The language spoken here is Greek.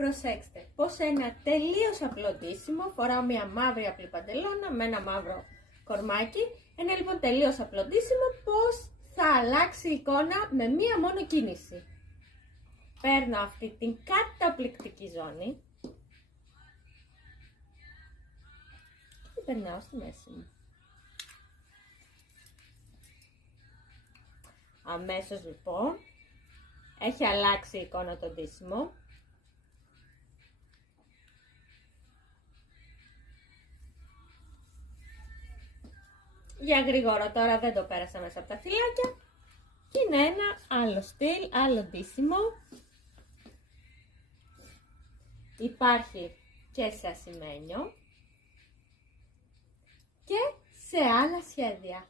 Προσέξτε, πως σε ένα τελείως απλό ντύσιμο φοράω μια μαύρη απλή παντελώνα με ένα μαύρο κορμάκι. Ένα λοιπόν τελείως απλό ντύσιμο, πως θα αλλάξει η εικόνα με μία μόνο κίνηση. Παίρνω αυτή την καταπληκτική ζώνη και περνάω στη μέση μου. Αμέσως λοιπόν έχει αλλάξει η εικόνα το ντύσιμο. Για γρήγορο τώρα, δεν το πέρασα μέσα από τα φυλάκια. Και είναι ένα άλλο στυλ, άλλο ντύσιμο. Υπάρχει και σε ασημένιο και σε άλλα σχέδια.